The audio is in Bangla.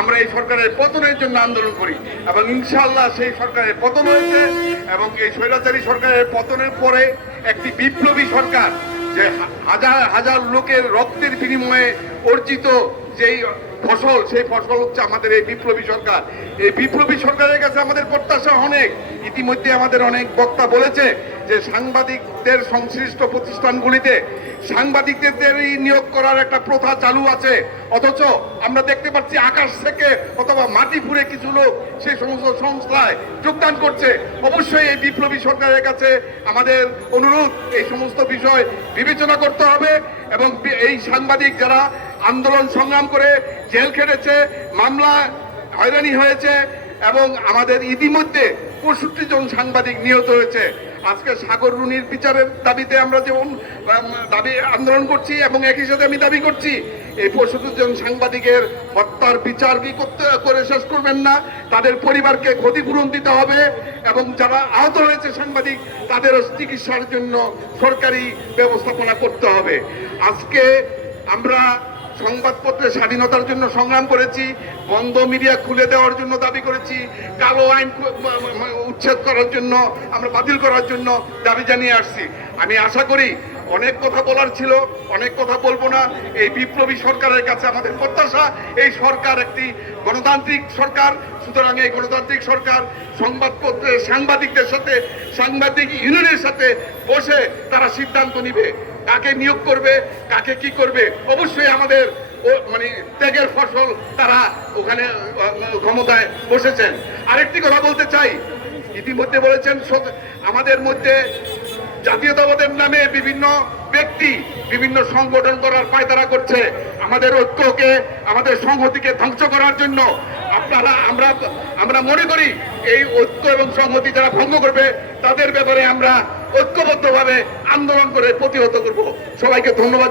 আমরা এই সরকারের পতনের জন্য আন্দোলন করি এবং ইনশাআল্লাহ সেই সরকারের পতন হয়েছে এবং এই স্বৈরাচারী সরকারের পতনের পরে একটি বিপ্লবী সরকার যে হাজার হাজার লোকের রক্তের বিনিময়ে অর্জিত যেই ফসল, সেই ফসল হচ্ছে আমাদের এই বিপ্লবী সরকার। এই বিপ্লবী সরকারের কাছে আমাদের প্রত্যাশা অনেক। ইতিমধ্যে আমাদের অনেক বক্তা বলেছে যে সাংবাদিকদের সংশ্লিষ্ট প্রতিষ্ঠানগুলিতে সাংবাদিকদের নিয়োগ করার একটা প্রথা চালু আছে, অথচ আমরা দেখতে পাচ্ছি আকাশ থেকে অথবা মাটি ফুঁড়ে কিছু লোক সেই সমস্ত সংস্থায় যোগদান করছে। অবশ্যই এই বিপ্লবী সরকারের কাছে আমাদের অনুরোধ, এই সমস্ত বিষয় বিবেচনা করতে হবে এবং এই সাংবাদিক যারা আন্দোলন সংগ্রাম করে জেল খেটেছে, মামলা হয়রানি হয়েছে এবং আমাদের ইতিমধ্যে ৬৫ জন সাংবাদিক নিহত হয়েছে। আজকে সাগর রুনির বিচারের দাবিতে আমরা যেমন দাবি আন্দোলন করছি এবং একই সাথে আমি দাবি করছি এই ৬৫ জন সাংবাদিকের হত্যার বিচার করে শেষ করবেন না, তাদের পরিবারকে ক্ষতিপূরণ দিতে হবে এবং যারা আহত হয়েছে সাংবাদিক তাদের চিকিৎসার জন্য সরকারি ব্যবস্থাপনা করতে হবে। আজকে আমরা সংবাদপত্রের স্বাধীনতার জন্য সংগ্রাম করেছি, বন্ধ মিডিয়া খুলে দেওয়ার জন্য দাবি করেছি, কালো আইন উচ্ছেদ করার জন্য, আমরা বাতিল করার জন্য দাবি জানিয়ে আসছি। আমি আশা করি অনেক কথা বলার ছিল, অনেক কথা বলবো না। এই বিপ্লবী সরকারের কাছে আমাদের প্রত্যাশা, এই সরকার একটি গণতান্ত্রিক সরকার, সুতরাং এই গণতান্ত্রিক সরকার সংবাদপত্রের সাংবাদিকদের সাথে, সাংবাদিক ইউনিয়নের সাথে বসে তারা সিদ্ধান্ত নিবে কাকে নিয়োগ করবে, কাকে কি করবে। অবশ্যই আমাদের মানে ত্যাগের ফসল তারা ওখানে ক্ষমতায় বসেছেন। আরেকটি কথা বলতে চাই, ইতিমধ্যে বলেছেন আমাদের মধ্যে জাতীয়তাবাদের নামে বিভিন্ন ব্যক্তি বিভিন্ন সংগঠন করার পায়তারা করছে, আমাদের ঐক্যকে, আমাদের সংহতিকে ধ্বংস করার জন্য। আমরা মনে করি এই ঐক্য এবং সংহতি যারা ভঙ্গ করবে তাদের ব্যাপারে আমরা ঐক্যবদ্ধভাবে আন্দোলন করে প্রতিহত করব। সবাইকে ধন্যবাদ।